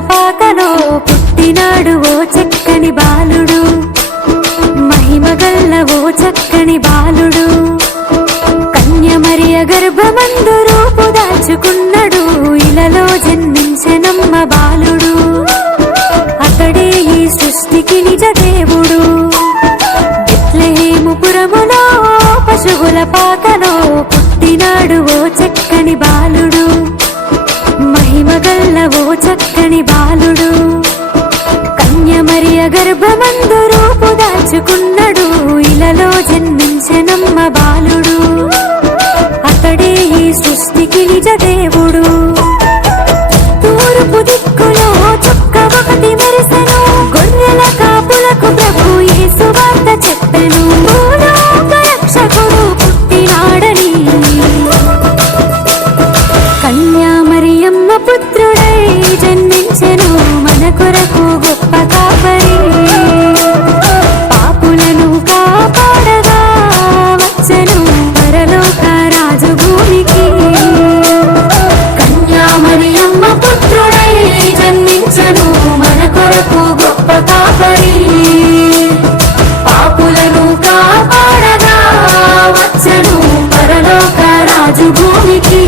పాకలో పుట్టినాడు ఓ చక్కని బాలుడు. మహిమగల్ల ఓ చక్కని బాలుడు. కన్యమరియ గర్భమందు రూపు దాచుకున్నాడు ఇలలో జన్మించనమ్మ బాలుడు. అతడే ఈ సృష్టికి నిజ దేవుడు. బెత్లహేముపురములో పశువుల పాక బాలుడు. అతడే ఈ సృష్టికి నిజ దేవుడు. కాపరి పాపులను కాపాడగా వచ్చను పరలోక రాజు భూమికి.